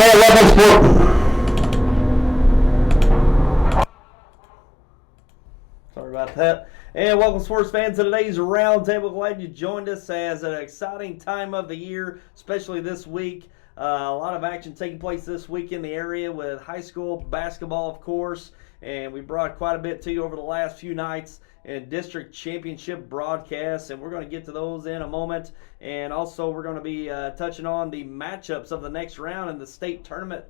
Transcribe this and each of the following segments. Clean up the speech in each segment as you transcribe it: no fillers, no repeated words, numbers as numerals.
Hey, Sorry about that. And welcome, sports fans, to today's Roundtable. Glad you joined us as an exciting time of the year, especially this week. A lot of action taking place this week in the area with high school basketball, of course. And we brought quite a bit to you over the last few nights in district championship broadcasts, and we're going to get to those in a moment. And also, we're going to be touching on the matchups of the next round in the state tournament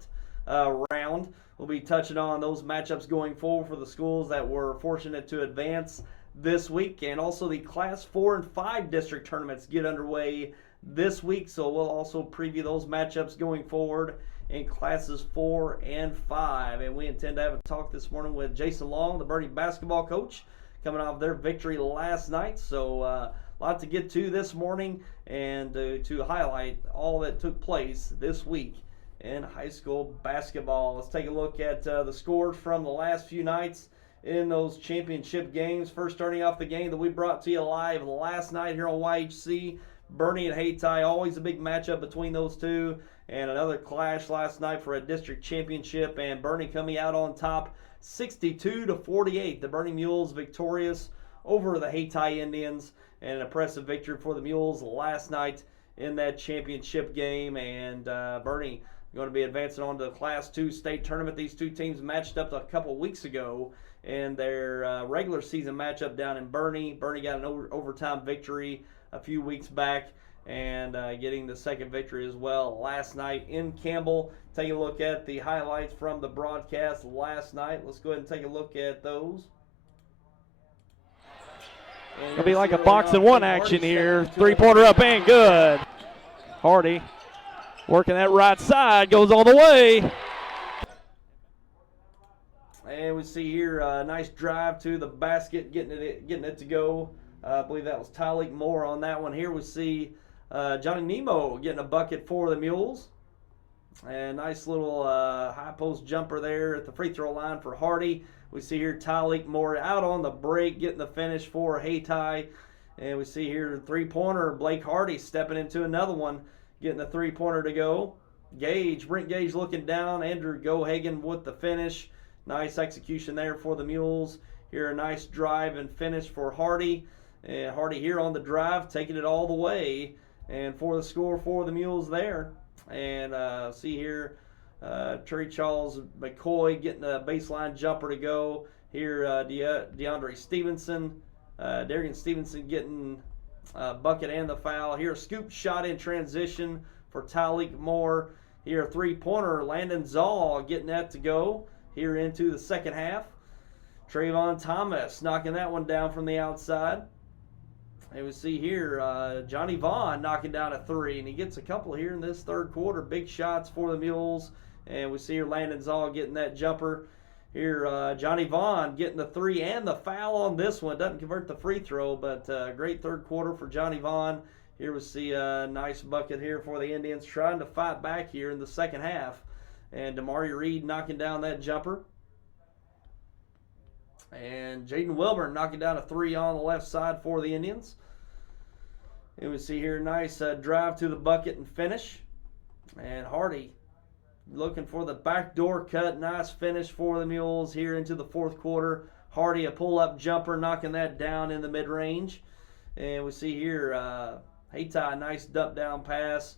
round. We'll be touching on those matchups going forward for the schools that were fortunate to advance this week, and also the Class 4 and 5 district tournaments get underway this week, so we'll also preview those matchups going forward in Classes 4 and 5. And we intend to have a talk this morning with Jason Long, the Bernie basketball coach, coming off their victory last night. So a lot to get to this morning and to highlight all that took place this week in high school basketball. Let's take a look at the scores from the last few nights in those championship games. First, starting off the game that we brought to you live last night here on YHC, Bernie and Hayti. Always a big matchup between those two, and another clash last night for a district championship, and Bernie coming out on top 62-48. The Bernie Mules victorious over the Hayti Indians, and an impressive victory for the Mules last night in that championship game. And Bernie going to be advancing on to the Class 2 state tournament. These two teams matched up a couple weeks ago in their regular season matchup down in Bernie. Bernie got an overtime victory a few weeks back, and getting the second victory as well last night in Campbell. Take a look at the highlights from the broadcast last night. Let's go ahead and take a look at those. It'll be like a box and one action here. Three-pointer up and good. Hardy working that right side, goes all the way. And we see here a nice drive to the basket, getting it to go. I believe that was Tyleek Moore on that one. Here we see Johnny Nemo getting a bucket for the Mules. And nice little high post jumper there at the free throw line for Hardy. We see here Tyleek Moore out on the break, getting the finish for Hayti. And we see here three-pointer, Blake Hardy stepping into another one, getting the three-pointer to go. Brent Gage looking down, Andrew Gohagen with the finish. Nice execution there for the Mules. Here a nice drive and finish for Hardy. And Hardy here on the drive, taking it all the way. And for the score for the Mules there. And see here, Trey Charles McCoy getting a baseline jumper to go. Here DeAndre Stevenson, Darian Stevenson getting a bucket and the foul. Here a scoop shot in transition for Tyleek Moore. Here a three-pointer, Landon Zaw getting that to go here into the second half. Trayvon Thomas knocking that one down from the outside. And we see here Johnny Vaughn knocking down a three, and he gets a couple here in this third quarter. Big shots for the Mules. And we see here Landon Zaw getting that jumper. Here Johnny Vaughn getting the three and the foul on this one. Doesn't convert the free throw, but great third quarter for Johnny Vaughn. Here we see a nice bucket here for the Indians, trying to fight back here in the second half. And Damari Reed knocking down that jumper. And Jaden Wilburn knocking down a three on the left side for the Indians. And we see here a nice drive to the bucket and finish. And Hardy looking for the backdoor cut. Nice finish for the Mules here into the fourth quarter. Hardy a pull-up jumper, knocking that down in the mid-range. And we see here Hayti, a nice dump-down pass.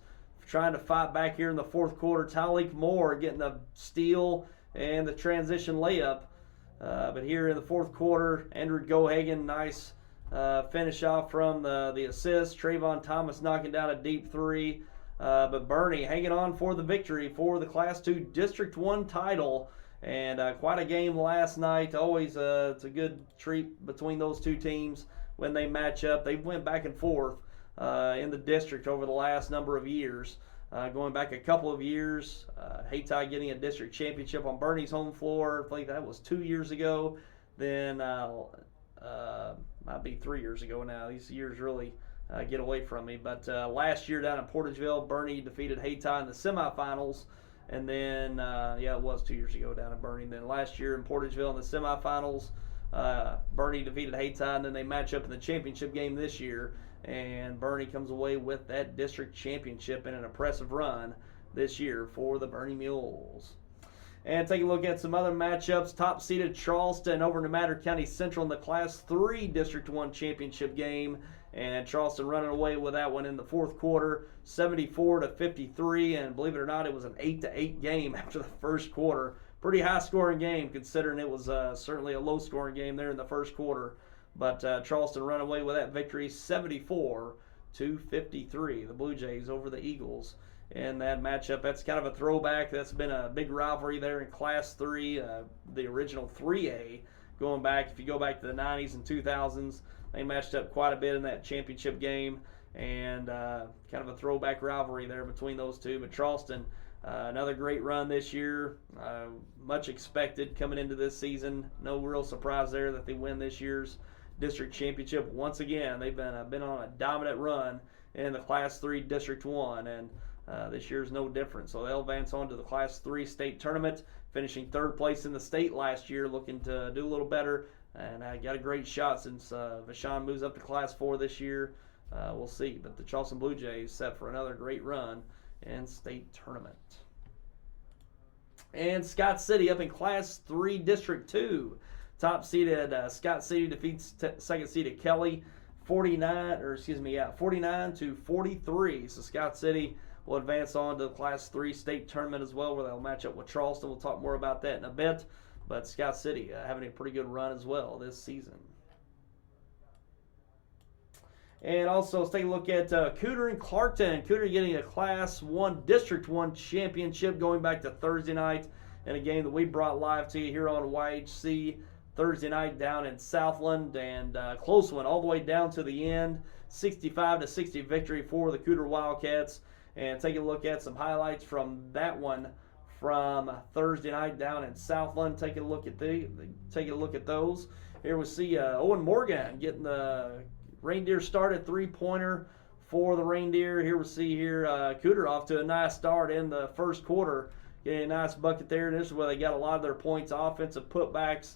Trying to fight back here in the fourth quarter. Tyleek Moore getting the steal and the transition layup. But here in the fourth quarter, Andrew Gohagen, nice finish off from the assist. Trayvon Thomas knocking down a deep three. But Bernie hanging on for the victory for the Class 2 District 1 title. And quite a game last night. Always it's a good treat between those two teams when they match up. They went back and forth in the district over the last number of years. Going back a couple of years, Hayti getting a district championship on Bernie's home floor. I think that was 2 years ago. Then might be 3 years ago now. These years really get away from me. But last year down in Portageville, Bernie defeated Hayti in the semifinals. And then, it was 2 years ago down in Bernie. And then last year in Portageville in the semifinals, Bernie defeated Hayti, and then they match up in the championship game this year. And Bernie comes away with that district championship in an impressive run this year for the Bernie Mules. And take a look at some other matchups. Top-seeded Charleston over Nevada County Central in the Class 3 District 1 championship game. And Charleston running away with that one in the fourth quarter, 74-53. And believe it or not, it was an 8-8 game after the first quarter. Pretty high-scoring game considering it was certainly a low-scoring game there in the first quarter. But Charleston run away with that victory, 74-53. The Blue Jays over the Eagles in that matchup. That's kind of a throwback. That's been a big rivalry there in Class 3, the original 3A, going back, if you go back to the 90s and 2000s, they matched up quite a bit in that championship game, and kind of a throwback rivalry there between those two. But Charleston, another great run this year, much expected coming into this season. No real surprise there that they win this year's district championship. Once again, they've been on a dominant run in the Class 3 District 1, and this year's no different. So they'll advance on to the Class 3 state tournament, finishing third place in the state last year, looking to do a little better, and got a great shot since Vashon moves up to Class 4 this year. We'll see, but the Charleston Blue Jays set for another great run in state tournament. And Scott City up in Class 3 District 2. Top-seeded Scott City defeats second-seeded Kelly 49-43. So Scott City will advance on to the Class 3 state tournament as well, where they'll match up with Charleston. We'll talk more about that in a bit. But Scott City having a pretty good run as well this season. And also, let's take a look at Cooter and Clarkton. Cooter getting a Class 1 District 1 championship going back to Thursday night in a game that we brought live to you here on YHC Thursday night down in Southland, and close one all the way down to the end. 65-60 victory for the Cooter Wildcats. And take a look at some highlights from that one from Thursday night down in Southland. Take a look at those. Here we see Owen Morgan getting the Reindeer started, three-pointer for the Reindeer. Here we see Cooter off to a nice start in the first quarter, getting a nice bucket there. And this is where they got a lot of their points, offensive putbacks,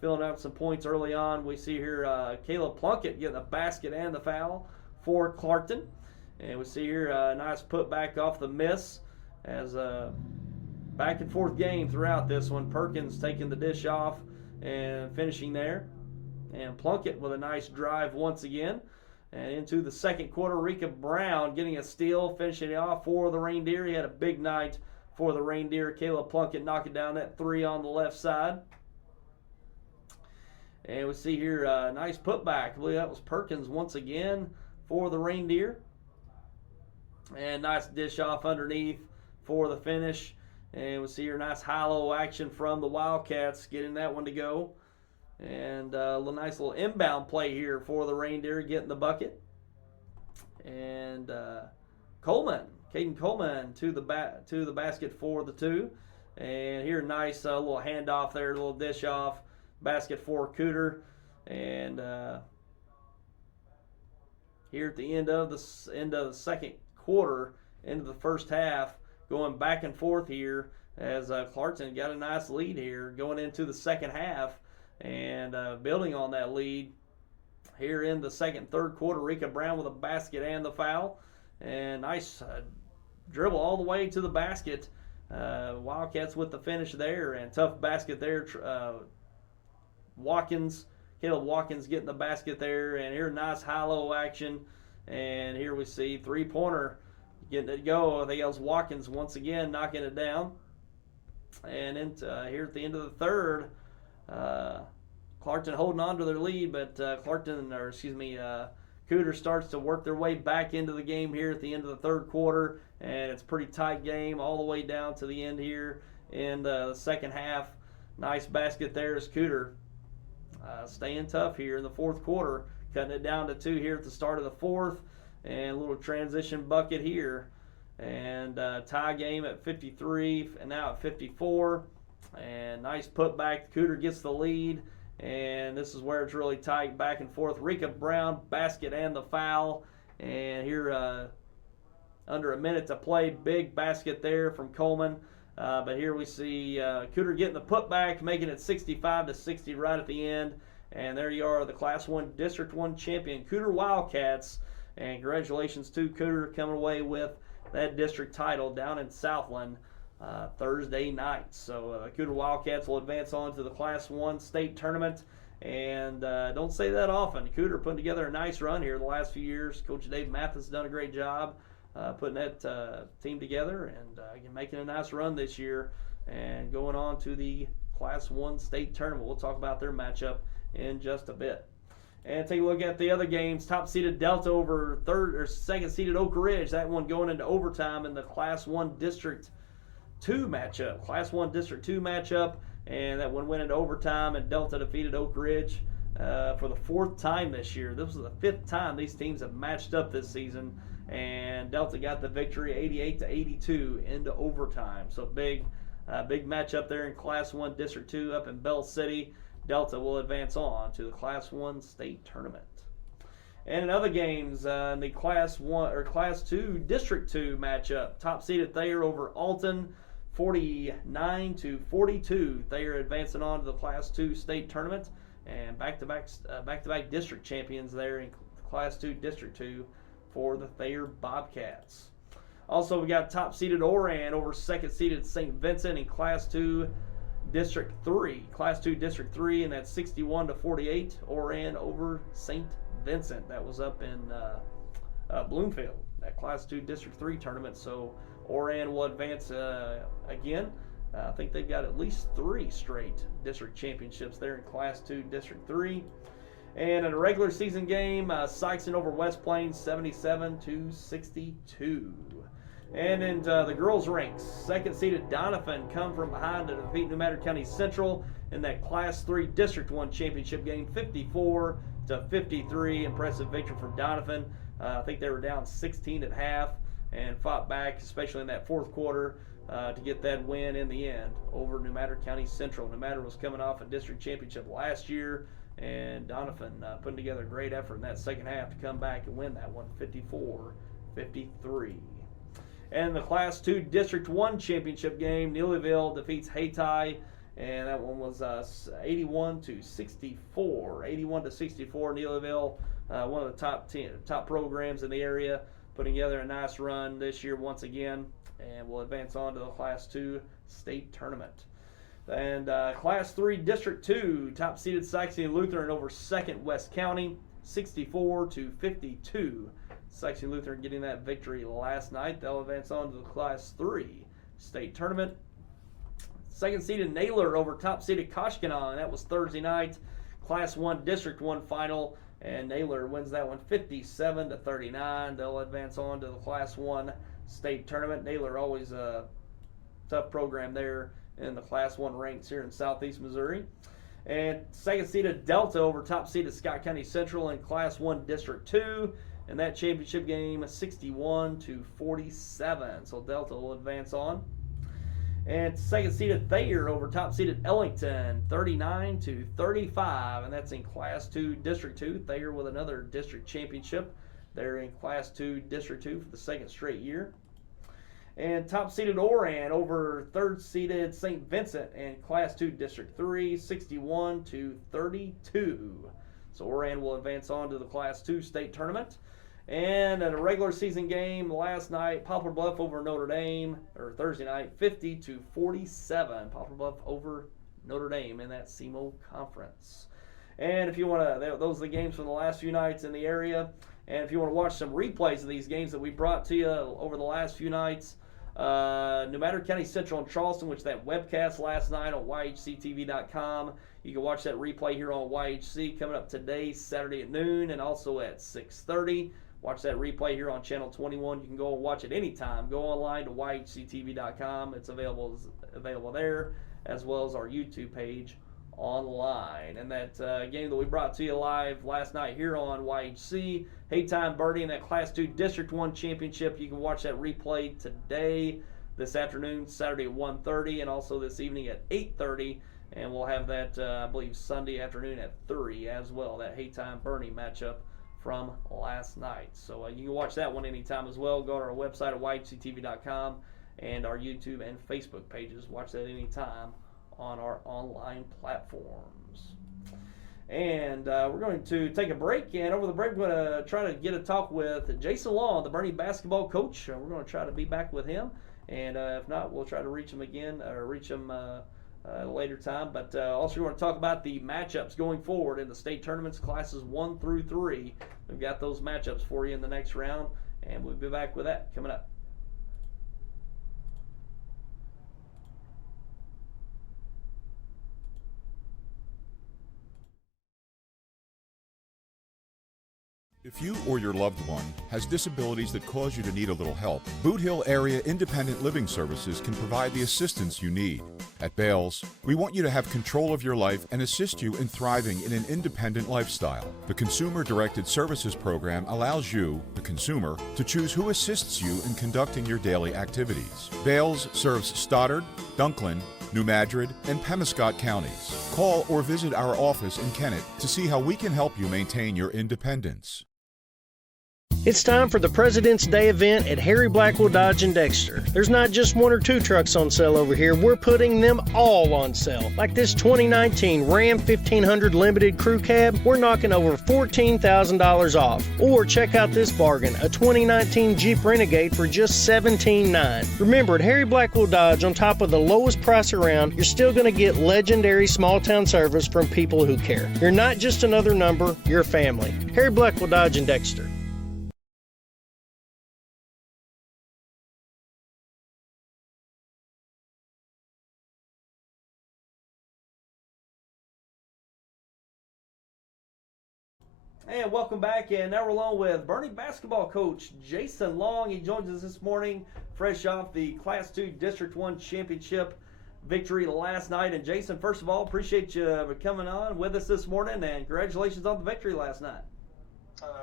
filling up some points early on. We see here Caleb Plunkett getting a basket and the foul for Clarkton. And we see here a nice putback off the miss as a back and forth game throughout this one. Perkins taking the dish off and finishing there. And Plunkett with a nice drive once again. And into the second quarter, Rika Brown getting a steal, finishing it off for the Reindeer. He had a big night for the Reindeer. Caleb Plunkett knocking down that three on the left side. And we see here a nice putback. I believe that was Perkins once again for the Reindeer. And nice dish off underneath for the finish. And we see here nice high-low action from the Wildcats getting that one to go. And a nice little inbound play here for the Reindeer getting the bucket. And Caden Coleman to the basket for the two. And here nice little handoff there, little dish off, basket for Cooter. And here at the end of the second quarter, into the first half, going back and forth here as Clarkson got a nice lead here going into the second half. And building on that lead here in the second, third quarter, Rika Brown with a basket and the foul. And nice dribble all the way to the basket. Wildcats with the finish there, and tough basket there. Caleb Watkins getting the basket there, and here nice high-low action. And here we see three-pointer getting it go. I think that was Watkins once again knocking it down. And here at the end of the third, Clarkton holding on to their lead, but Cooter starts to work their way back into the game here at the end of the third quarter, and it's a pretty tight game all the way down to the end here in the second half. Nice basket there as Cooter staying tough here in the fourth quarter, cutting it down to 2 here at the start of the fourth, and a little transition bucket here, and tie game at 53 and now at 54. And nice putback. Cooter gets the lead, and this is where it's really tight, back and forth. Rika Brown, basket and the foul. And here, under a minute to play, big basket there from Coleman. But here we see Cooter getting the putback, making it 65-60 right at the end. And there you are, the Class 1 District 1 champion, Cooter Wildcats. And congratulations to Cooter coming away with that district title down in Southland Thursday night. So Cooter Wildcats will advance on to the Class 1 state tournament. And don't say that often. Cooter putting together a nice run here the last few years. Coach Dave Mathis has done a great job putting that team together and making a nice run this year and going on to the Class 1 state tournament. We'll talk about their matchup in just a bit. And take a look at the other games. Top-seeded Delta over second-seeded Oak Ridge. That one going into overtime in the Class 1 District 2 matchup. Class 1 District 2 matchup. And that one went into overtime, and Delta defeated Oak Ridge for the 4th time this year. This was the 5th time these teams have matched up this season. And Delta got the victory 88-82 into overtime. So big matchup there in Class 1 District 2 up in Bell City. Delta will advance on to the Class 1 state tournament. And in other games, in the Class 2 District 2 matchup, top-seeded Thayer over Alton, 49-42. Thayer advancing on to the Class 2 state tournament, and back-to-back district champions there in Class 2 District 2 for the Thayer Bobcats. Also, we got top-seeded Oran over second-seeded St. Vincent in Class 2 District 3. Class 2 District 3, and that's 61-48. Oran over St. Vincent. That was up in Bloomfield, that Class 2 District 3 tournament. So Oran will advance again. I think they've got at least 3 straight district championships there in Class 2 District 3. And in a regular season game, Sykeston over West Plains, 77-62. And in the girls' ranks, second-seeded Donovan come from behind to defeat New Madrid County Central in that Class 3 District 1 championship game, 54-53. Impressive victory for Donovan. I think they were down 16 at half and fought back, especially in that 4th quarter, to get that win in the end over New Madrid County Central. New Madrid was coming off a district championship last year, and Donovan putting together a great effort in that second half to come back and win that one, 54-53. And the Class 2 District 1 championship game, Neelyville defeats Hayti, and that one was 81-64. 81-64, Neelyville, one of the top programs in the area, putting together a nice run this year once again, and will advance on to the Class 2 state tournament. And Class 3 District 2, top-seeded Sykeston Lutheran over 2nd West County, 64-52. Sykeston Lutheran getting that victory last night. They'll advance on to the Class 3 state tournament. Second-seeded Naylor over top-seeded Koshkonong, and that was Thursday night. Class 1 District 1 final, and Naylor wins that one 57-39. They'll advance on to the Class 1 state tournament. Naylor always a tough program there in the Class 1 ranks here in southeast Missouri. And second-seeded Delta over top-seeded Scott County Central in Class 1 District 2. And that championship game, 61-47. So Delta will advance on. And second-seeded Thayer over top-seeded Ellington, 39-35. And that's in Class 2 District 2. Thayer with another district championship. They're in Class 2 District 2 for the 2nd straight year. And top-seeded Oran over third-seeded St. Vincent in Class 2 District 3, 61-32. So Oran will advance on to the Class 2 state tournament. And in a regular season game last night, Poplar Bluff over Notre Dame, or Thursday night, 50-47. Poplar Bluff over Notre Dame in that SEMO conference. And if you want to, those are the games from the last few nights in the area. And if you want to watch some replays of these games that we brought to you over the last few nights, New Madrid County Central and Charleston, which that webcast last night on YHCTV.com. You can watch that replay here on YHC coming up today, Saturday at noon, and also at 6:30. Watch that replay here on Channel 21. You can go and watch it anytime. Go online to YHCTV.com. It's available there, as well as our YouTube page online. And that game that we brought to you live last night here on YHC, Hayti-Bernie in that Class 2 District 1 championship. You can watch that replay today, this afternoon, Saturday at 1:30, and also this evening at 8:30. And we'll have that, I believe, Sunday afternoon at 3 as well, that Hayti-Bernie matchup from last night. So you can watch that one anytime as well. Go to our website at YHCTV.com and our YouTube and Facebook pages. Watch that anytime on our online platforms. And we're going to take a break, and over the break we're going to try to get a talk with Jason Long, the Bernie basketball coach. We're going to try to be back with him, and if not, we'll try to reach him again, or reach him at a later time. But also we want to talk about the matchups going forward in the state tournaments, classes 1 through 3. We've got those matchups for you in the next round, and we'll be back with that coming up. If you or your loved one has disabilities that cause you to need a little help, Boot Hill Area Independent Living Services can provide the assistance you need. At Bales, we want you to have control of your life and assist you in thriving in an independent lifestyle. The Consumer-Directed Services Program allows you, the consumer, to choose who assists you in conducting your daily activities. Bales serves Stoddard, Dunklin, New Madrid, and Pemiscot counties. Call or visit our office in Kennett to see how we can help you maintain your independence. It's time for the President's Day event at Harry Blackwell Dodge and Dexter. There's not just 1 or 2 trucks on sale over here. We're putting them all on sale. Like this 2019 Ram 1500 Limited Crew Cab, we're knocking over $14,000 off. Or check out this bargain, a 2019 Jeep Renegade for just $17,900. Remember, at Harry Blackwell Dodge, on top of the lowest price around, you're still going to get legendary small town service from people who care. You're not just another number, you're family. Harry Blackwell Dodge and Dexter. And welcome back, and now we're along with Bernie basketball coach Jason Long. He joins us this morning, fresh off the Class 2 District 1 championship victory last night. And Jason, first of all, appreciate you coming on with us this morning, and congratulations on the victory last night.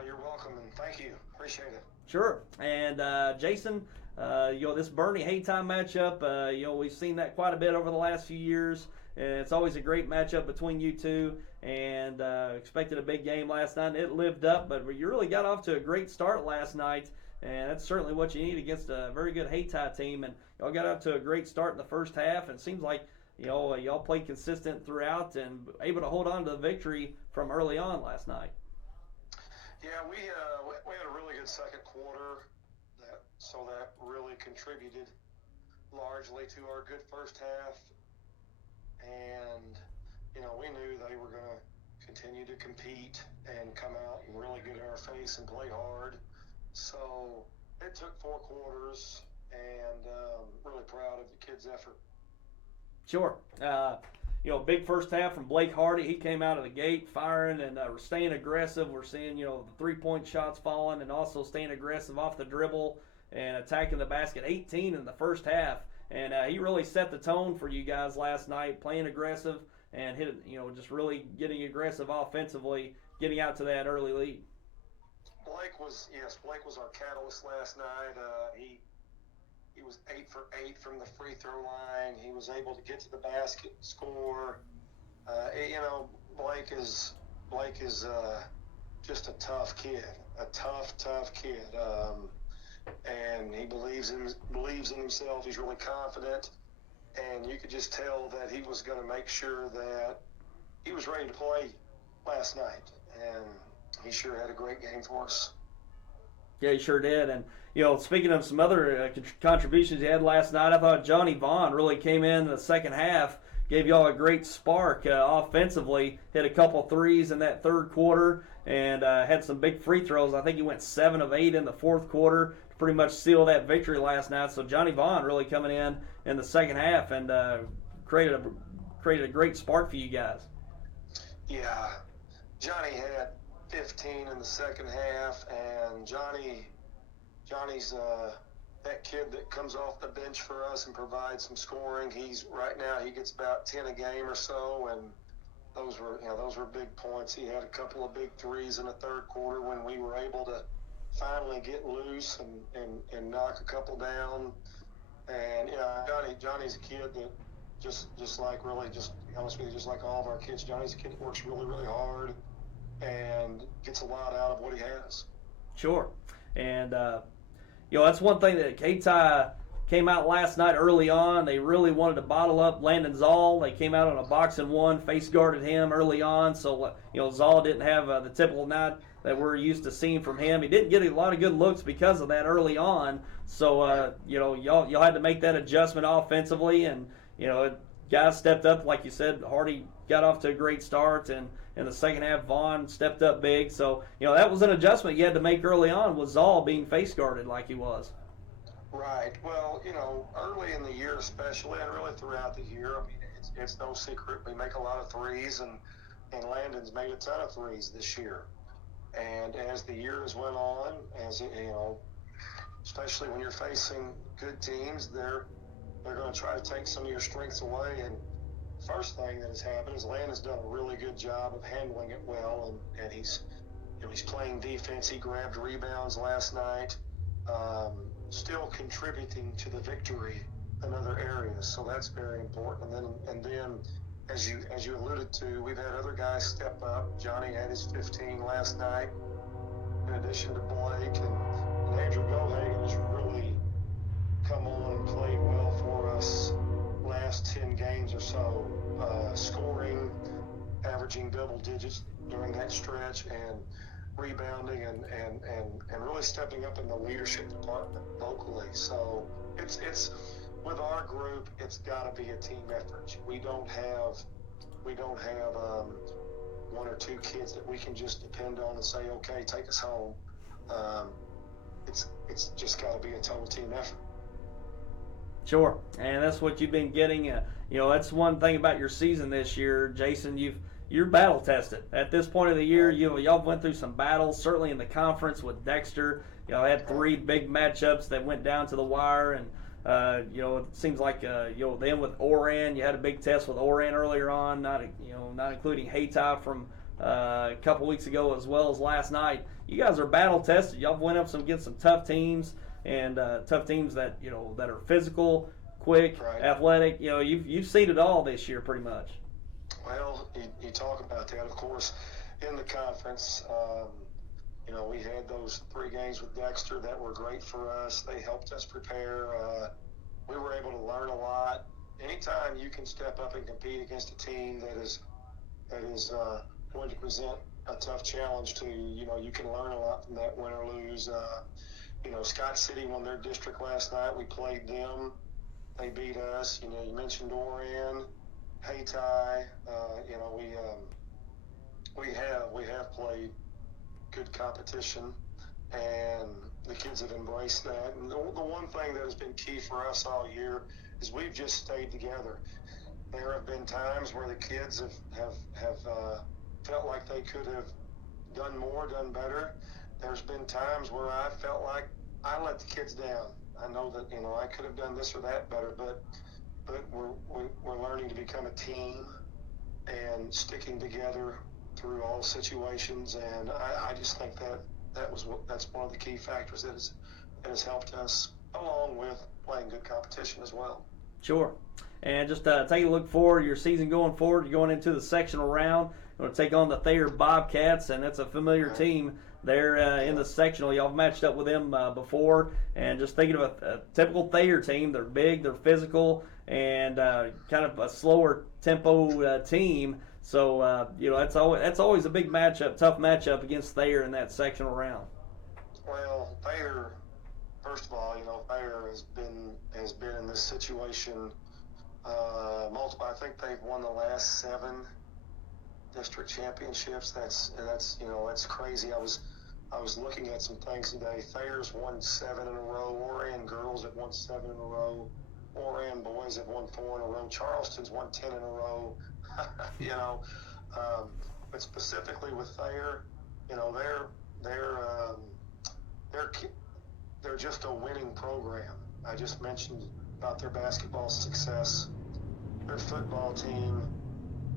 You're welcome, and thank you. Appreciate it. Sure. And Jason, this Bernie Hayti matchup, we've seen that quite a bit over the last few years. And it's always a great matchup between you two, and expected a big game last night. It lived up, but you really got off to a great start last night, and that's certainly what you need against a very good Hayti team. And y'all got off to a great start in the first half, and it seems like y'all played consistent throughout and able to hold on to the victory from early on last night. Yeah, we had a really good second quarter, so that really contributed largely to our good first half. And, we knew they were going to continue to compete and come out and really get in our face and play hard. So it took 4 quarters, and really proud of the kids' effort. Sure. Big first half from Blake Hardy. He came out of the gate firing and staying aggressive. We're seeing, the 3-point shots falling, and also staying aggressive off the dribble and attacking the basket. 18 in the first half. And he really set the tone for you guys last night, playing aggressive and just really getting aggressive offensively, getting out to that early lead. Blake was our catalyst last night. He was 8 for 8 from the free throw line. He was able to get to the basket, score. Blake is just a tough kid, a tough kid. And he believes in himself. He's really confident, and you could just tell that he was going to make sure that he was ready to play last night, and he sure had a great game for us. Yeah, he sure did. And speaking of some other contributions he had last night, I thought Johnny Vaughn really came in the second half, gave y'all a great spark offensively, hit a couple threes in that third quarter, and had some big free throws. I think he went 7 of 8 in the fourth quarter to pretty much seal that victory last night. So Johnny Vaughn really coming in the second half and created a great spark for you guys. Yeah, Johnny had 15 in the second half, and Johnny's that kid that comes off the bench for us and provides some scoring. Right now he gets about 10 a game or so, and those were big points. He had a couple of big threes in the third quarter when we were able to finally get loose and knock a couple down. And Johnny's a kid that just like all of our kids, Johnny's a kid that works really, really hard and gets a lot out of what he has. Sure. And that's one thing that Hayti came out last night early on. They really wanted to bottle up Landon Zoll. They came out on a 1-box, face guarded him early on. So, Zoll didn't have the typical night that we're used to seeing from him. He didn't get a lot of good looks because of that early on. So, y'all had to make that adjustment offensively. And, guys stepped up. Like you said, Hardy got off to a great start. And in the second half, Vaughn stepped up big. So, that was an adjustment you had to make early on with Zoll being face guarded like he was. Right. Well, early in the year especially, and really throughout the year, I mean, it's no secret we make a lot of threes, and Landon's made a ton of threes this year. And as the years went on, especially when you're facing good teams, they're going to try to take some of your strengths away. And first thing that has happened is Landon's done a really good job of handling it well, and he's playing defense. He grabbed rebounds last night. Still contributing to the victory in other areas, so that's very important. And then, as you alluded to, we've had other guys step up. Johnny had his 15 last night, in addition to Blake, and Andrew Gohagen has really come on and played well for us last 10 games or so, scoring, averaging double digits during that stretch, and rebounding and really stepping up in the leadership department locally. So it's with our group, it's got to be a team effort. We don't have one or two kids that we can just depend on and say, okay, take us home. It's just got to be a total team effort. Sure, and that's what you've been getting. That's one thing about your season this year, Jason. You're battle tested at this point of the year. Y'all went through some battles, certainly in the conference with Dexter. Y'all had 3 big matchups that went down to the wire, and it seems like then with Oran, you had a big test with Oran earlier on, not including Hayti from a couple weeks ago as well as last night. You guys are battle tested. Y'all went up against some tough teams, and tough teams that that are physical, quick, athletic. You've seen it all this year pretty much. Well, you talk about that, of course, in the conference. We had those 3 games with Dexter that were great for us. They helped us prepare. We were able to learn a lot. Anytime you can step up and compete against a team that is going to present a tough challenge to you, you can learn a lot from that, win or lose. Scott City won their district last night. We played them. They beat us. You mentioned Oran. Hayti, we have played good competition, and the kids have embraced that. And the one thing that has been key for us all year is we've just stayed together. There have been times where the kids have felt like they could have done more, done better. There's been times where I felt like I let the kids down. I know that I could have done this or that better, but we're learning to become a team and sticking together through all situations, and I just think that's one of the key factors that has helped us, along with playing good competition as well. Sure. And just take a look forward, your season going forward, you're going into the sectional round. You're going to take on the Thayer Bobcats, and that's a familiar team there in the sectional. Y'all have matched up with them before, and just thinking of a typical Thayer team. They're big, they're physical, and kind of a slower tempo team. So that's always a big matchup, tough matchup against Thayer in that sectional round. Well, Thayer, first of all, Thayer has been in this situation multiple. I think they've won the last 7 district championships. That's crazy. I was looking at some things today. Thayer's won 7 in a row. Oran girls have won 7 in a row. Oran boys have won 4 in a row. Charleston's won 10 in a row. But specifically with Thayer, they're just a winning program. I just mentioned about their basketball success. Their football team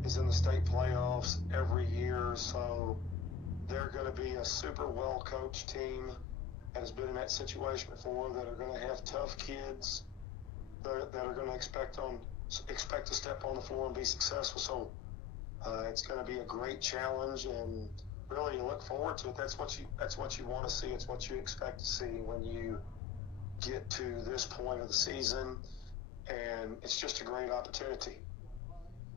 is in the state playoffs every year, so they're going to be a super well-coached team that has been in that situation before, that are going to have tough kids that are going to expect to step on the floor and be successful. So it's going to be a great challenge, and really you look forward to it. That's what you want to see. It's what you expect to see when you get to this point of the season, and it's just a great opportunity.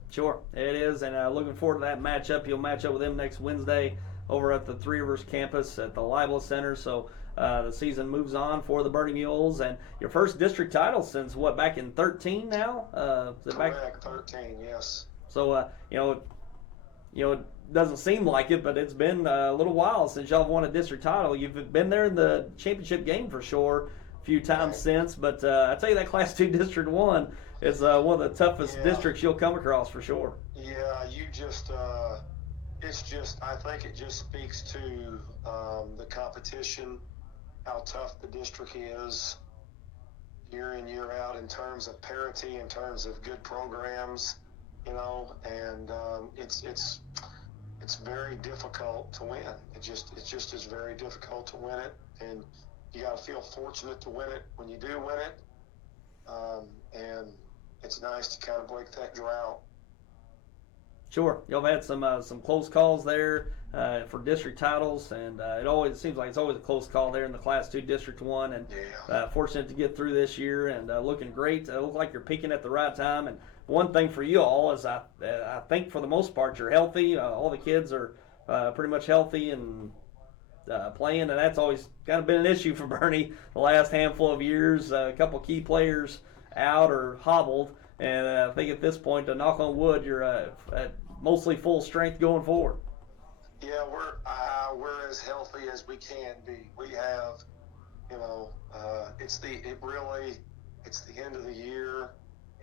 Sure, it is, and looking forward to that matchup. You'll match up with them next Wednesday over at the Three Rivers campus at the Libel Center. So the season moves on for the Bernie Mules, and your first district title since what, back in 13 now? Correct, 13, yes. So it doesn't seem like it, but it's been a little while since y'all have won a district title. You've been there in the championship game for sure a few times since, but I tell you, that Class 2 District 1 is one of the toughest districts you'll come across for sure. Yeah, you just I think it just speaks to the competition, how tough the district is year in, year out in terms of parity, in terms of good programs, and it's very difficult to win. It just is very difficult to win it, and you got to feel fortunate to win it when you do win it, and it's nice to kind of break that drought. Sure, y'all have had some close calls there for district titles, and it seems like it's always a close call there in the Class 2 District 1, and fortunate to get through this year, and looking great. It looks like you're peaking at the right time, and one thing for you all is I think for the most part you're healthy. All the kids are pretty much healthy and playing, and that's always kind of been an issue for Bernie the last handful of years. A couple key players out or hobbled, and I think at this point, to knock on wood, you're at mostly full strength going forward. Yeah, we're as healthy as we can be. We have, it's the end of the year.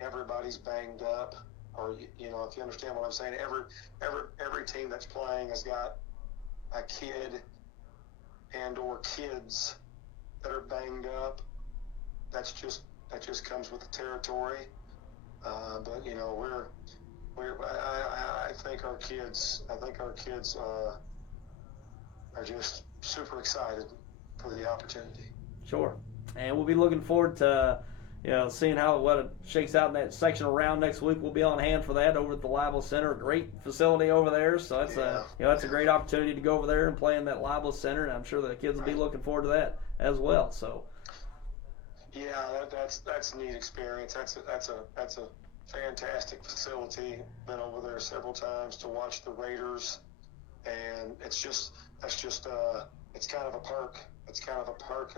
Everybody's banged up, or if you understand what I'm saying, every team that's playing has got a kid and or kids that are banged up. That just comes with the territory. But I think our kids are just super excited for the opportunity. Sure, and we'll be looking forward to seeing what it shakes out in that sectional round next week. We'll be on hand for that over at the Libel Center, a great facility over there. So that's that's a great opportunity to go over there and play in that Libel Center, and I'm sure the kids will be looking forward to that as well. So yeah, that's a neat experience. That's a fantastic facility. Been over there several times to watch the Raiders, and it's kind of a perk. It's kind of a perk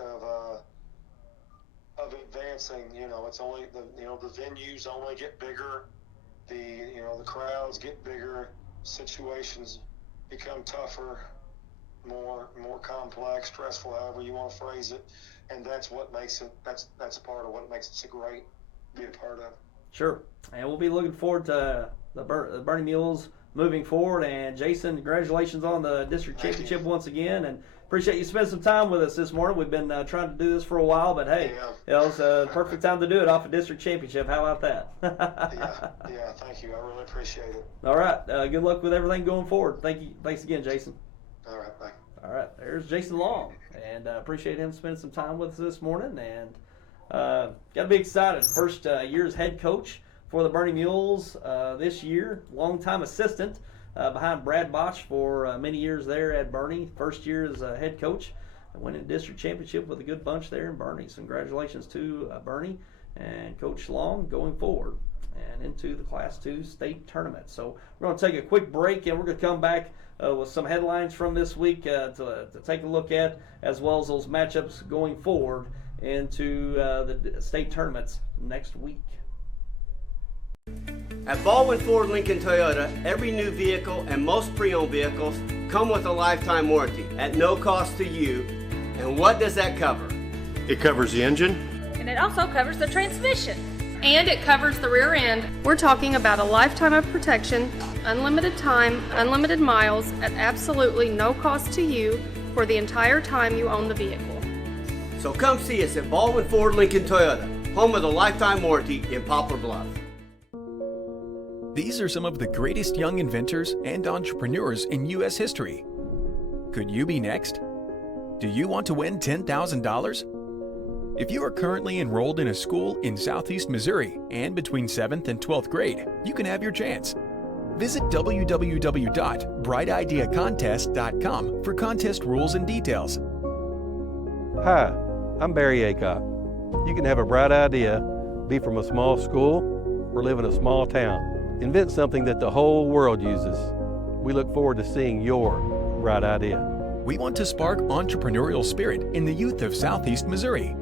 of advancing. It's only the venues only get bigger, the crowds get bigger, situations become tougher, more complex, stressful, however you want to phrase it, and that's what makes it. That's a part of what makes it so great to be a part of. Sure, and we'll be looking forward to the Bernie Mules moving forward. And Jason, congratulations on the district championship once again, and appreciate you spending some time with us this morning. We've been trying to do this for a while, but hey, it was a perfect time to do it off a district championship. How about that? yeah, thank you. I really appreciate it. All right, good luck with everything going forward. Thanks again, Jason. All right, bye. All right, there's Jason Long, and appreciate him spending some time with us this morning, and got to be excited. First year as head coach for the Bernie Mules this year, longtime assistant behind Brad Botch for many years there at Bernie. First year as head coach, winning district championship with a good bunch there in Bernie. So congratulations to Bernie and Coach Long going forward and into the Class 2 state tournament. So we're going to take a quick break, and we're going to come back with some headlines from this week to take a look at, as well as those matchups going forward into the state tournaments next week. At Baldwin Ford Lincoln Toyota, every new vehicle and most pre-owned vehicles come with a lifetime warranty at no cost to you. And what does that cover? It covers the engine. And it also covers the transmission. And it covers the rear end. We're talking about a lifetime of protection, unlimited time, unlimited miles, at absolutely no cost to you for the entire time you own the vehicle. So come see us at Baldwin Ford Lincoln Toyota, home of the lifetime warranty in Poplar Bluff. These are some of the greatest young inventors and entrepreneurs in U.S. history. Could you be next? Do you want to win $10,000? If you are currently enrolled in a school in Southeast Missouri and between 7th and 12th grade, you can have your chance. Visit www.brightideacontest.com for contest rules and details. Hi, I'm Barry Acock. You can have a bright idea, be from a small school, or live in a small town. Invent something that the whole world uses. We look forward to seeing your bright idea. We want to spark entrepreneurial spirit in the youth of Southeast Missouri.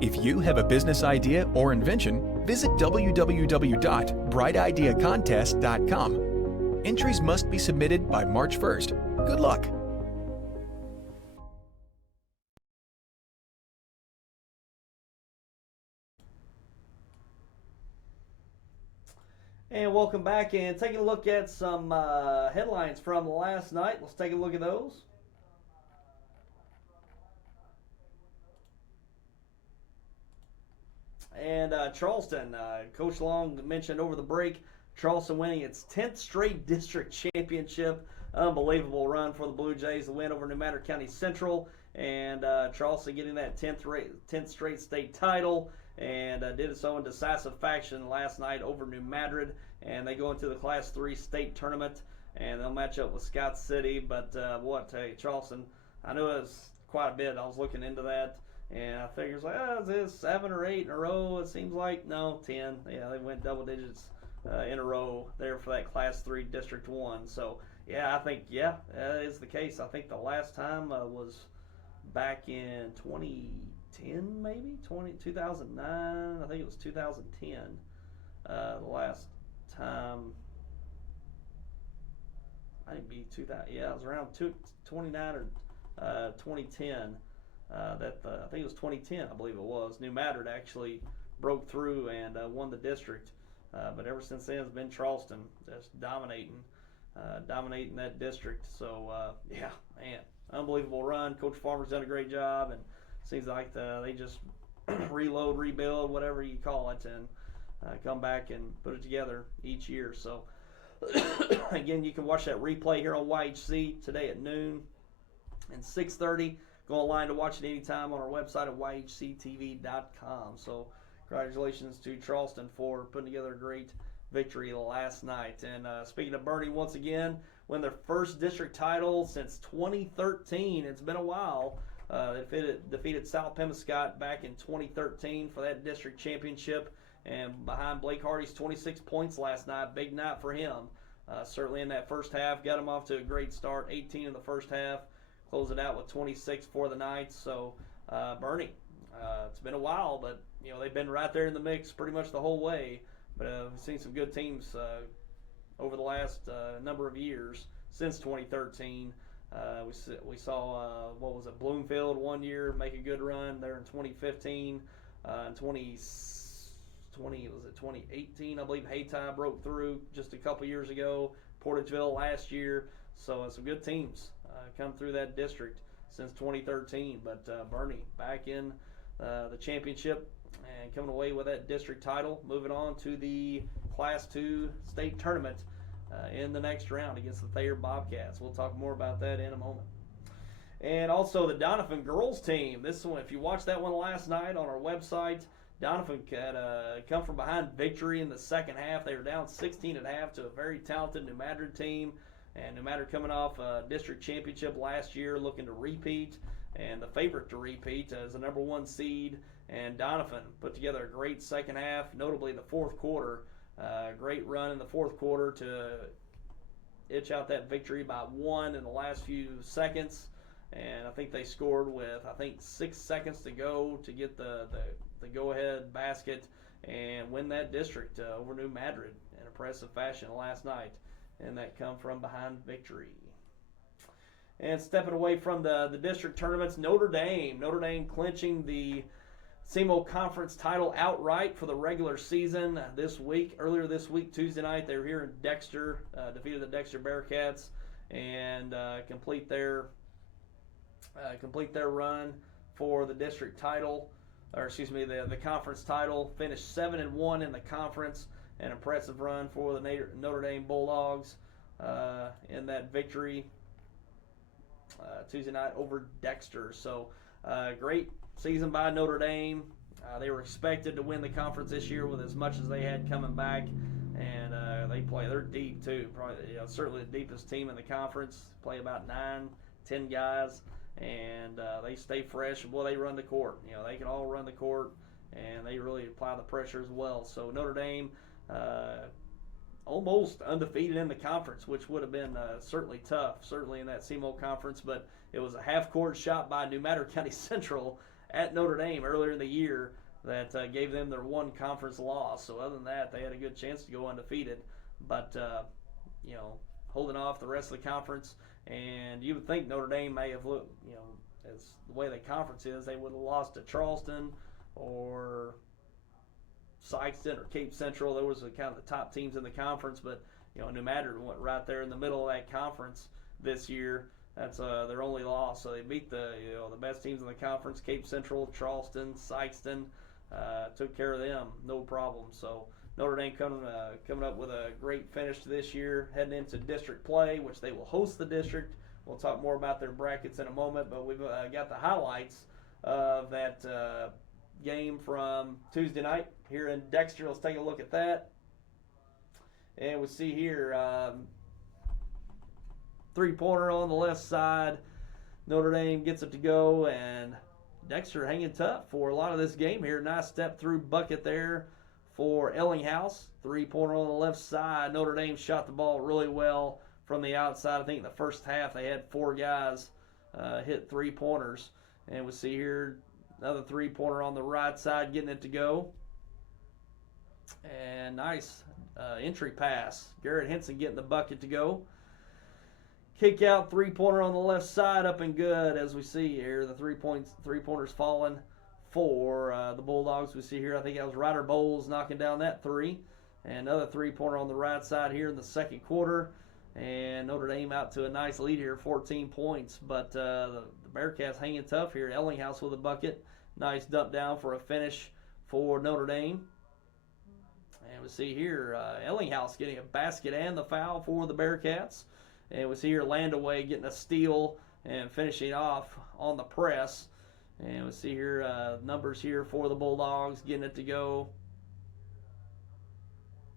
If you have a business idea or invention, visit www.brightideacontest.com. Entries must be submitted by March 1st. Good luck! And welcome back, and taking a look at some headlines from last night. Let's take a look at those. And Charleston, Coach Long mentioned over the break, Charleston winning its 10th straight district championship. Unbelievable run for the Blue Jays, the win over New Madrid County Central, and Charleston getting that 10th straight state title, and did it so in decisive fashion last night over New Madrid, and they go into the Class 3 state tournament, and they'll match up with Scott City. But Charleston, I knew it was quite a bit. I was looking into that, and I figured, is this 7 or 8 in a row? It seems like, no, 10. Yeah, they went double digits in a row there for that Class 3 District 1. So, yeah, I think, that is the case. I think the last time was back in 2010, maybe? 2009. I think it was 2010. The last time. Might be 2000. Yeah, it was around 29 or 2010. I think it was 2010, I believe it was. New Madrid actually broke through and won the district. But ever since then, it's been Charleston just dominating that district. So, man, unbelievable run. Coach Farmer's done a great job, and seems like they just reload, rebuild, whatever you call it, and come back and put it together each year. So, again, you can watch that replay here on YHC today at noon and 6:30. Go online to watch it anytime on our website at yhctv.com. So, congratulations to Charleston for putting together a great victory last night. And speaking of Bernie, once again, won their first district title since 2013. It's been a while. They defeated South Pemiscot back in 2013 for that district championship. And behind Blake Hardy's 26 points last night, big night for him. Certainly in that first half, got him off to a great start. 18 in the first half, closed it out with 26 for the night. So Bernie, it's been a while, but they've been right there in the mix pretty much the whole way. But we've seen some good teams over the last number of years since 2013. We saw Bloomfield one year make a good run there in 2015. In 2018, I believe Hayti broke through just a couple years ago. Portageville last year. So some good teams come through that district since 2013. But Bernie back in the championship and coming away with that district title. Moving on to the Class 2 state tournament in the next round against the Thayer Bobcats. We'll talk more about that in a moment. And also the Donovan girls team. This one, if you watched that one last night on our website, Donovan had come from behind victory in the second half. They were down 16 at half to a very talented New Madrid team. And New Madrid coming off a district championship last year, looking to repeat, and the favorite to repeat as the number 1 seed. And Donovan put together a great second half, notably the fourth quarter. Great run in the fourth quarter to itch out that victory by 1 in the last few seconds. And I think they scored with 6 seconds to go to get the go-ahead basket and win that district over New Madrid in impressive fashion last night. And that come from behind victory. And stepping away from the district tournaments, Notre Dame clinching the SEMO Conference title outright for the regular season this week. Earlier this week, Tuesday night, they were here in Dexter, defeated the Dexter Bearcats, and complete their run for the district title, the conference title. Finished 7-1 in the conference. An impressive run for the Notre Dame Bulldogs in that victory Tuesday night over Dexter. So great season by Notre Dame. They were expected to win the conference this year with as much as they had coming back, and they're deep too. Probably certainly the deepest team in the conference. Play about 9-10 guys, and they stay fresh. Boy, they run the court. They can all run the court. and they really apply the pressure as well. So Notre Dame almost undefeated in the conference, which would have been certainly tough, certainly in that CMO conference, but it was a half-court shot by New Matter County Central at Notre Dame earlier in the year that gave them their one conference loss. So other than that, they had a good chance to go undefeated, but holding off the rest of the conference. And you would think Notre Dame may have looked, as the way the conference is, they would have lost to Charleston or Sykeston or Cape Central. Those were kind of the top teams in the conference, but New Matter went right there in the middle of that conference this year. That's their only loss. So they beat the best teams in the conference: Cape Central, Charleston, Sykeston. Took care of them, no problem. So Notre Dame coming up with a great finish this year, heading into district play, which they will host the district. We'll talk more about their brackets in a moment, but we've got the highlights of that game from Tuesday night here in Dexter. Let's take a look at that. And we see here three-pointer on the left side. Notre Dame gets it to go, and Dexter hanging tough for a lot of this game here. Nice step-through bucket there for Ellinghouse. Three-pointer on the left side. Notre Dame shot the ball really well from the outside. I think in the first half they had 4 guys hit three-pointers. And we see here another three-pointer on the right side getting it to go. And nice entry pass. Garrett Henson getting the bucket to go. Kick out three-pointer on the left side, up and good. As we see here, the three-pointers falling for the Bulldogs. We see here, I think that was Ryder Bowles knocking down that three. And another three-pointer on the right side here in the second quarter. And Notre Dame out to a nice lead here, 14 points. But the Bearcats hanging tough here. Ellinghouse with a bucket. Nice dump down for a finish for Notre Dame. And we see here Ellinghouse getting a basket and the foul for the Bearcats. And we see here Landaway getting a steal and finishing off on the press. And we see here numbers here for the Bulldogs getting it to go.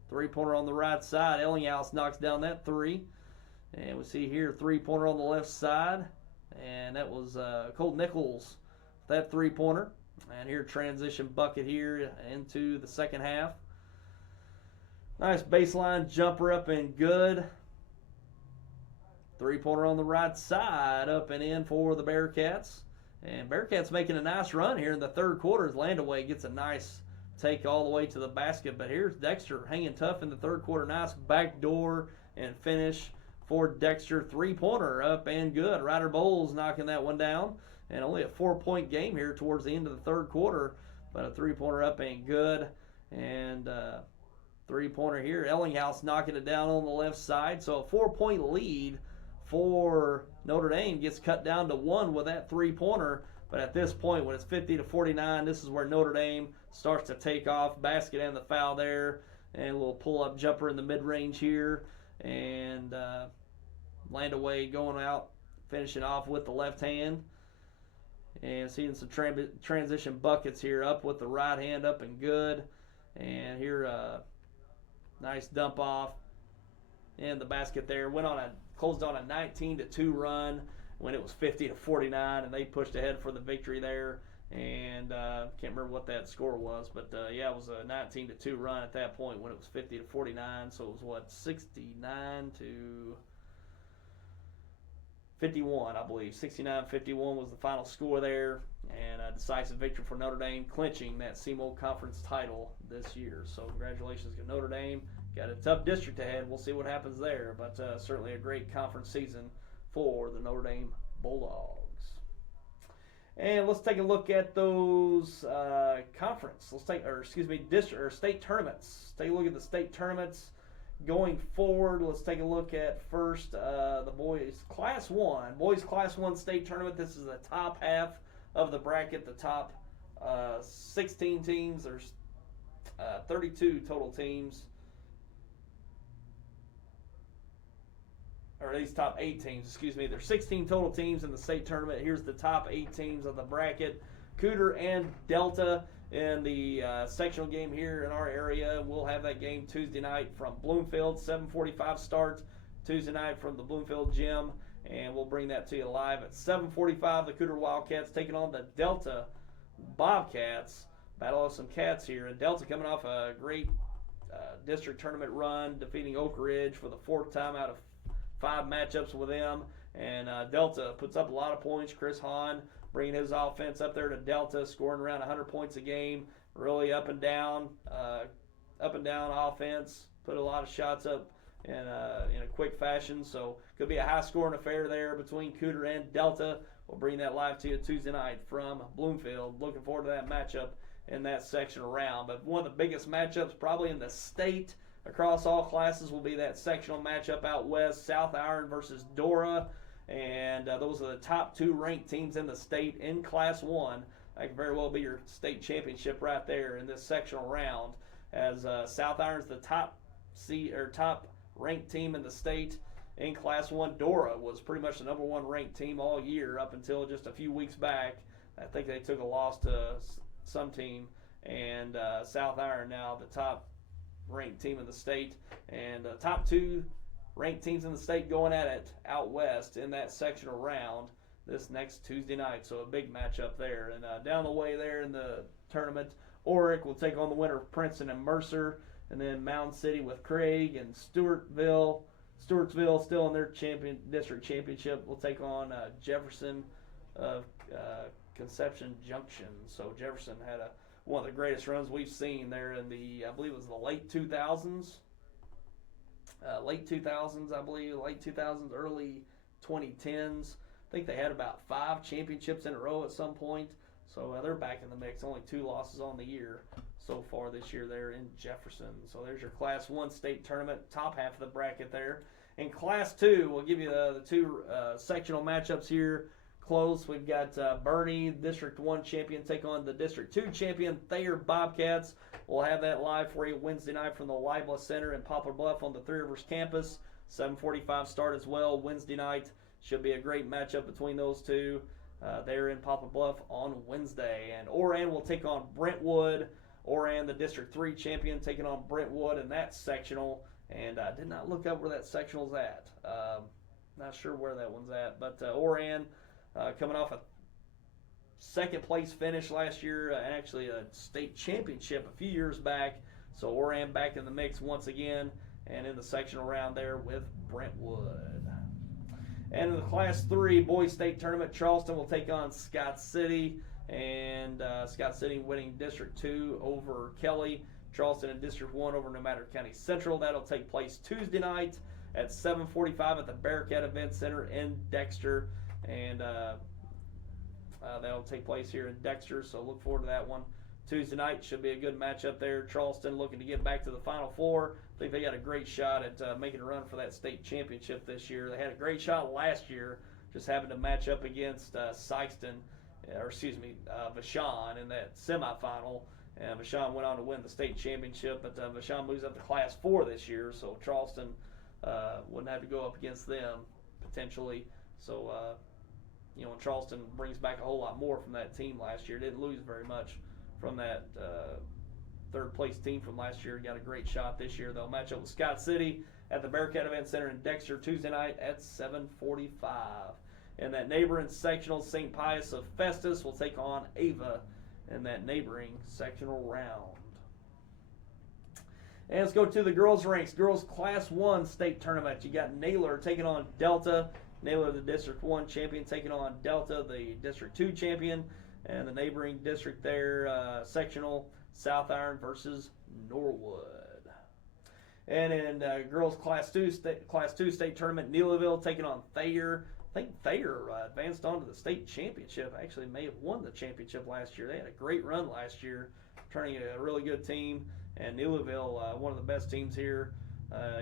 Three-pointer on the right side. Ellinghouse knocks down that three. And we see here three-pointer on the left side. And that was Colt Nichols, that three-pointer. And here transition bucket here into the second half. Nice baseline jumper up and good. Three-pointer on the right side, up and in for the Bearcats. And Bearcats making a nice run here in the third quarter as Landaway gets a nice take all the way to the basket. But here's Dexter hanging tough in the third quarter. Nice backdoor and finish for Dexter. Three-pointer up and good. Ryder Bowles knocking that one down. And only a 4-point game here towards the end of the third quarter. But a three-pointer up and good. And three-pointer here. Ellinghouse knocking it down on the left side. So a 4-point lead for Notre Dame gets cut down to 1 with that three-pointer. But at this point, when it's 50-49, this is where Notre Dame starts to take off. Basket and the foul there. And a little pull-up jumper in the mid-range here. And Landaway going out, finishing off with the left hand. And seeing some transition buckets here. Up with the right hand, up and good. And here, nice dump off. And the basket there. Closed on a 19-2 run when it was 50-49, and they pushed ahead for the victory there. And can't remember what that score was, but yeah, it was a 19-2 run at that point when it was 50-49. So it was 69-51, I believe. 69-51 was the final score there, and a decisive victory for Notre Dame, clinching that CMO Conference title this year. So congratulations to Notre Dame. Got a tough district ahead. We'll see what happens there, but certainly a great conference season for the Notre Dame Bulldogs. And let's take a look at those district or state tournaments. Take a look at the state tournaments going forward. Let's take a look at first the boys Class 1. Boys Class 1 state tournament. This is the top half of the bracket. The top 16 teams. There's 32 total teams. Or these top 8 teams, excuse me. There's 16 total teams in the state tournament. Here's the top 8 teams of the bracket. Cooter and Delta in the sectional game here in our area. We'll have that game Tuesday night from Bloomfield, 7:45 start Tuesday night from the Bloomfield Gym, and we'll bring that to you live at 7:45. The Cooter Wildcats taking on the Delta Bobcats battle of some cats here. And Delta coming off a great district tournament run, defeating Oak Ridge for the 4th time out of 5 matchups with them. And Delta puts up a lot of points. Chris Hahn bringing his offense up there to Delta, scoring around 100 points a game. Really up and down offense. Put a lot of shots up in a quick fashion. So could be a high-scoring affair there between Cooter and Delta. We'll bring that live to you Tuesday night from Bloomfield. Looking forward to that matchup in that sectional round. But one of the biggest matchups probably in the state across all classes will be that sectional matchup out west, South Iron versus Dora. And those are the top 2 ranked teams in the state in Class 1. That could very well be your state championship right there in this sectional round, as South Iron's the top ranked team in the state in Class 1. Dora was pretty much the number 1 ranked team all year up until just a few weeks back. I think they took a loss to some team, and South Iron now the top ranked team in the state, and the top 2 ranked teams in the state going at it out west in that sectional round this next Tuesday night. So a big matchup there. And down the way there in the tournament, Oric will take on the winner of Princeton and Mercer, and then Mound City with Craig, and Stewartsville still in their district championship will take on Jefferson of Conception Junction. So Jefferson had one of the greatest runs we've seen there in the, I believe it was the late 2000s, late 2000s, early 2010s. I think they had about 5 championships in a row at some point. So they're back in the mix. Only 2 losses on the year so far this year there in Jefferson. So there's your Class 1 state tournament, top half of the bracket there. In Class 2, we'll give you the 2 sectional matchups here. Close. We've got Bernie, District 1 champion, take on the District 2 champion, Thayer Bobcats. We'll have that live for you Wednesday night from the Libla Center in Poplar Bluff on the Three Rivers campus. 7:45 start as well Wednesday night. Should be a great matchup between those two there in Poplar Bluff on Wednesday. And Oran will take on Brentwood. Oran, the District 3 champion, taking on Brentwood in that sectional. And I did not look up where that sectional's at. Not sure where that one's at. But Oran coming off a 2nd place finish last year, actually a state championship a few years back. So Oran back in the mix once again, and in the sectional round there with Brentwood. And in the Class 3 boys state tournament, Charleston will take on Scott City, and Scott City winning District 2 over Kelly. Charleston in District 1 over New Madrid County Central. That'll take place Tuesday night at 7:45 at the Bearcat Event Center in Dexter. And that'll take place here in Dexter, so look forward to that one. Tuesday night should be a good matchup there. Charleston looking to get back to the Final Four. I think they got a great shot at making a run for that state championship this year. They had a great shot last year, just having to match up against Vashon in that semifinal. And Vashon went on to win the state championship, but Vashon moves up to Class 4 this year, so Charleston wouldn't have to go up against them potentially. So, and Charleston brings back a whole lot more from that team last year. Didn't lose very much from that 3rd place team from last year. Got a great shot this year. They'll match up with Scott City at the Bearcat Event Center in Dexter Tuesday night at 7:45. And that neighboring sectional, St. Pius of Festus will take on Ava in that neighboring sectional round. And let's go to the girls' ranks. Girls Class 1 state tournament. You got Naylor taking on Delta. Naylor, the District 1 champion, taking on Delta, the District 2 champion. And the neighboring district there, sectional, South Iron versus Norwood. And in girls Class 2 state tournament, Neelyville taking on Thayer. I think Thayer advanced on to the state championship. Actually may have won the championship last year. They had a great run last year, turning a really good team. And Neelyville, one of the best teams here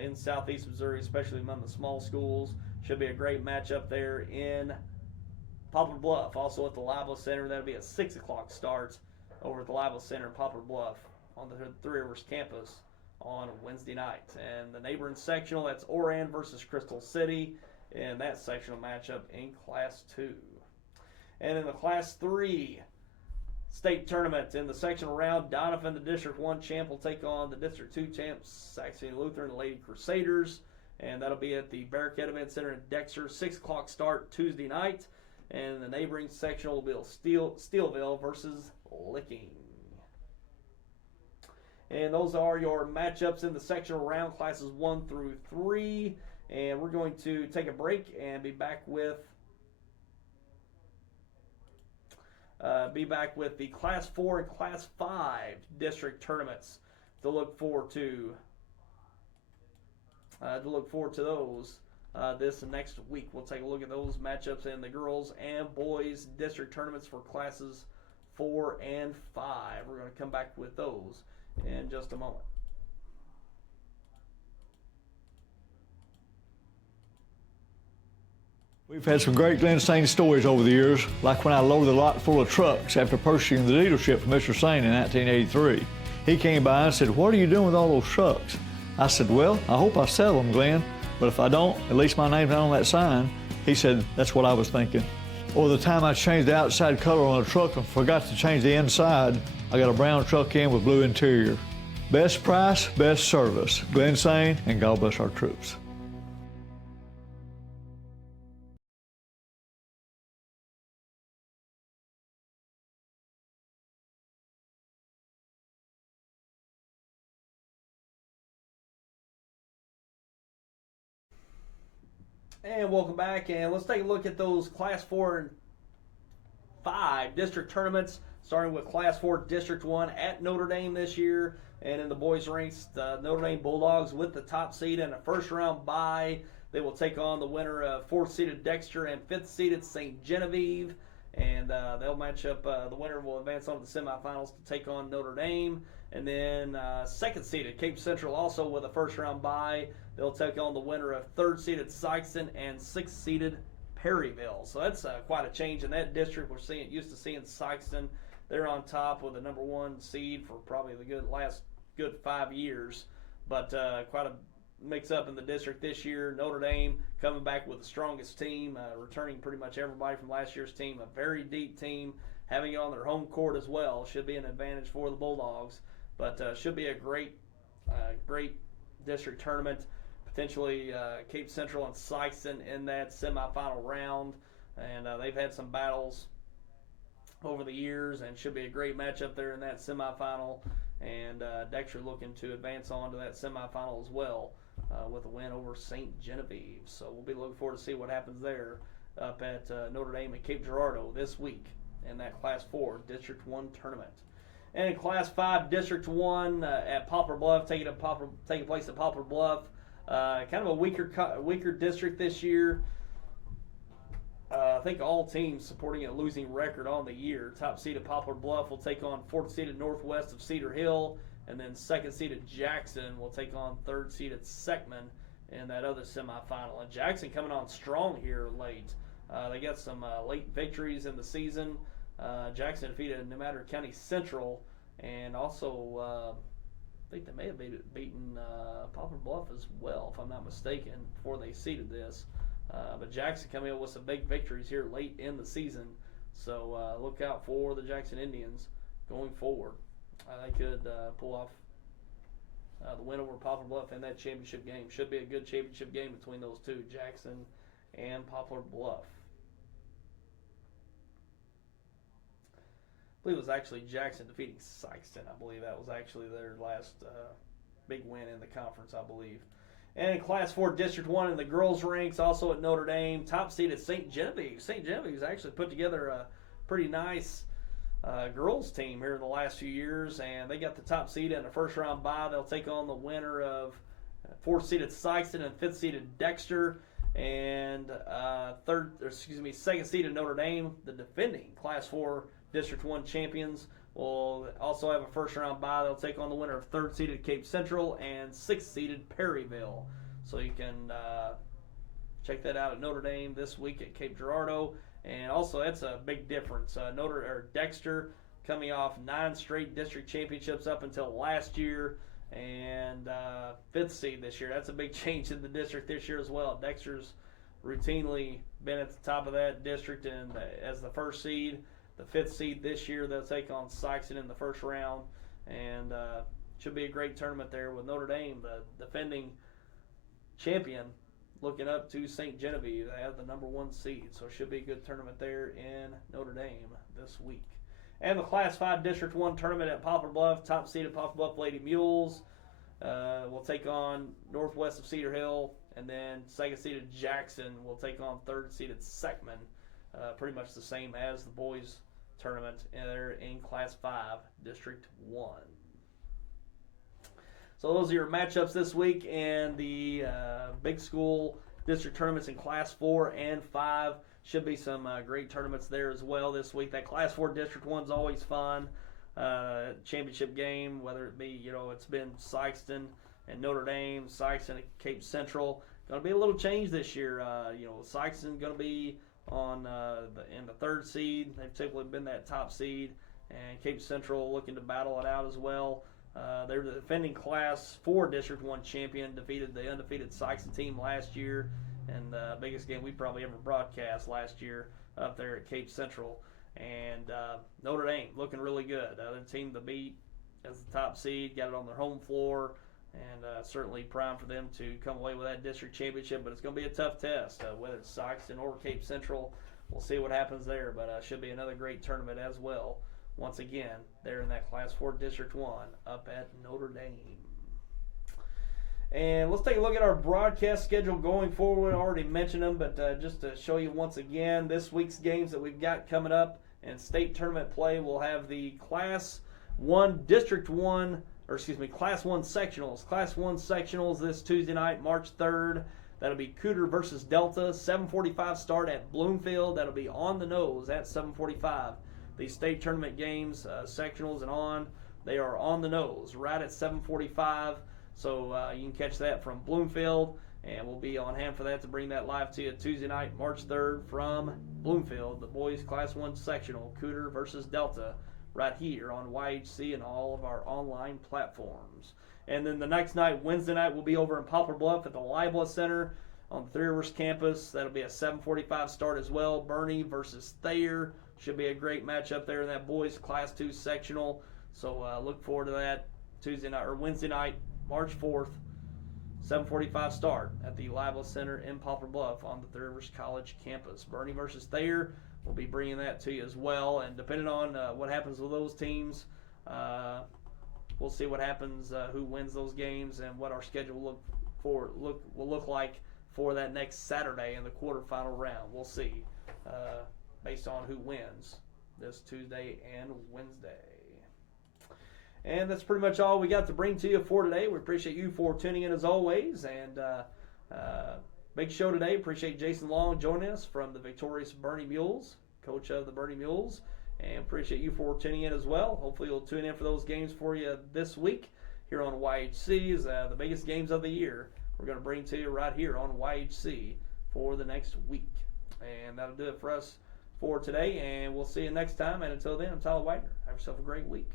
in southeast Missouri, especially among the small schools. Should be a great matchup there in Poplar Bluff, also at the Libla Center. That'll be a 6 o'clock start over at the Libla Center in Poplar Bluff on the Three Rivers campus on Wednesday night. And the neighboring sectional, that's Oran versus Crystal City in that sectional matchup in Class 2. And in the Class 3 state tournament in the sectional round, Donovan, the District 1 champ, will take on the District 2 champs, Saxony Lutheran and Lady Crusaders. And that'll be at the Bearcat Event Center in Dexter, 6 o'clock start Tuesday night. And the neighboring sectional will be Steelville versus Licking. And those are your matchups in the sectional round, classes 1 through 3. And we're going to take a break and be back with the Class 4 and Class 5 district tournaments to look forward to. Those this next week. We'll take a look at those matchups in the girls and boys district tournaments for classes 4 and 5. We're going to come back with those in just a moment. We've had some great Glenn Sain stories over the years, like when I loaded a lot full of trucks after purchasing the dealership from Mr. Sain in 1983. He came by and said, "What are you doing with all those trucks?" I said, "Well, I hope I sell them, Glenn, but if I don't, at least my name's not on that sign." He said, "That's what I was thinking." Or the time I changed the outside color on a truck and forgot to change the inside, I got a brown truck in with blue interior. Best price, best service. Glenn Sain, and God bless our troops. And welcome back, and let's take a look at those Class 4 and 5 district tournaments, starting with Class 4 District 1 at Notre Dame this year. And in the boys' ranks, the Notre Dame Bulldogs with the top seed and a first-round bye. They will take on the winner of 4th-seeded Dexter and 5th-seeded St. Genevieve. And they'll match up. The winner will advance on to the semifinals to take on Notre Dame. And then 2nd-seeded Cape Central, also with a first-round bye. They'll take on the winner of 3rd-seeded Sykeston and 6th-seeded Perryville. So that's quite a change in that district. We're used to seeing Sykeston. They're on top with the number 1 seed for probably the last 5 years. But quite a mix-up in the district this year. Notre Dame coming back with the strongest team, returning pretty much everybody from last year's team. A very deep team, having it on their home court as well. Should be an advantage for the Bulldogs. But should be a great district tournament. Potentially Cape Central and Sykeston in that semifinal round. And they've had some battles over the years and should be a great matchup there in that semifinal. And Dexter looking to advance on to that semifinal as well with a win over St. Genevieve. So we'll be looking forward to see what happens there up at Notre Dame and Cape Girardeau this week in that Class 4 District 1 tournament. And in Class 5 District 1 at Poplar Bluff, taking place at Poplar Bluff. Kind of a weaker district this year. I think all teams supporting a losing record on the year. Top seeded Poplar Bluff will take on 4th seeded Northwest of Cedar Hill, and then 2nd seeded Jackson will take on 3rd seeded Seckman in that other semifinal. And Jackson coming on strong here late. They got some late victories in the season. Jackson defeated New Madrid County Central, and also I think they may have beaten Poplar Bluff as well, if I'm not mistaken, before they seeded this. But Jackson coming in with some big victories here late in the season. So look out for the Jackson Indians going forward. They could pull off the win over Poplar Bluff in that championship game. Should be a good championship game between those two, Jackson and Poplar Bluff. I believe it was actually Jackson defeating Sykeston. I believe that was actually their last big win in the conference, I believe. And in Class 4 District 1 in the girls' ranks, also at Notre Dame, top seed at St. Genevieve. St. Genevieve's actually put together a pretty nice girls' team here in the last few years, and they got the top seed in the first-round bye. They'll take on the winner of 4th-seeded Sykeston and 5th-seeded Dexter, and 2nd-seeded Notre Dame, the defending Class 4 District 1 champions, will also have a first-round bye. They'll take on the winner of 3rd-seeded Cape Central and 6th-seeded Perryville. So you can check that out at Notre Dame this week at Cape Girardeau. And also, that's a big difference. Dexter coming off 9 straight district championships up until last year, and 5th seed this year. That's a big change in the district this year as well. Dexter's routinely been at the top of that district and as the 1st seed. The 5th seed this year, they'll take on Sykeston in the first round, and should be a great tournament there with Notre Dame, the defending champion, looking up to St. Genevieve. They have the number 1 seed, so it should be a good tournament there in Notre Dame this week. And the Class 5 District 1 tournament at Poplar Bluff. Top seeded Poplar Bluff Lady Mules will take on Northwest of Cedar Hill. And then second seeded Jackson will take on third seeded Seckman. Pretty much the same as the boys tournament. And they're in Class 5 District 1. So those are your matchups this week, and the big school district tournaments in Class 4 and 5. Should be some great tournaments there as well this week. That Class 4 District 1's always fun. Championship game, whether it be, it's been Sykeston and Notre Dame, Sykeston and Cape Central. Going to be a little change this year. Sykeston going to be on in the third seed. They've typically been that top seed, and Cape Central looking to battle it out as well. They're the defending Class 4 District 1 champion, defeated the undefeated Sykeston team last year, and the biggest game we probably ever broadcast last year up there at Cape Central. And Notre Dame looking really good. The other team to beat as the top seed, got it on their home floor, and certainly primed for them to come away with that district championship. But it's going to be a tough test, whether it's Sykeston or Cape Central. We'll see what happens there, but should be another great tournament as well. Once again, they're in that Class 4 District 1 up at Notre Dame. And let's take a look at our broadcast schedule going forward. I already mentioned them, but just to show you once again, this week's games that we've got coming up and state tournament play, we'll have the Class 1 District 1, Class 1 Sectionals. Class 1 Sectionals this Tuesday night, March 3rd. That'll be Cooter versus Delta, 7:45 start at Bloomfield. That'll be on the nose at 7:45. These state tournament games, sectionals and on, they are on the nose right at 7:45. So you can catch that from Bloomfield, and we'll be on hand for that to bring that live to you Tuesday night, March 3rd from Bloomfield. The boys Class 1 sectional, Cooter versus Delta, right here on YHC and all of our online platforms. And then the next night, Wednesday night, we'll be over in Poplar Bluff at the Libla Center on the Three Rivers campus. That'll be a 7:45 start as well. Bernie versus Thayer. Should be a great matchup there in that boys Class 2 sectional. So look forward to that Wednesday night, March 4th, 7:45 start at the Libla Center in Poplar Bluff on the Three Rivers College campus. Bernie versus Thayer, we'll be bringing that to you as well. And depending on what happens with those teams, we'll see what happens, who wins those games, and what our schedule will look like for that next Saturday in the quarterfinal round. We'll see, based on who wins this Tuesday and Wednesday. And that's pretty much all we got to bring to you for today. We appreciate you for tuning in as always, and big show today. Appreciate Jason Long joining us from the victorious Bernie Mules, coach of the Bernie Mules. And appreciate you for tuning in as well. Hopefully you'll tune in for those games for you this week here on YHC. Is the biggest games of the year we're going to bring to you right here on YHC for the next week. And that'll do it for us for today. And we'll see you next time. And until then, I'm Tyler Wagner. Have yourself a great week.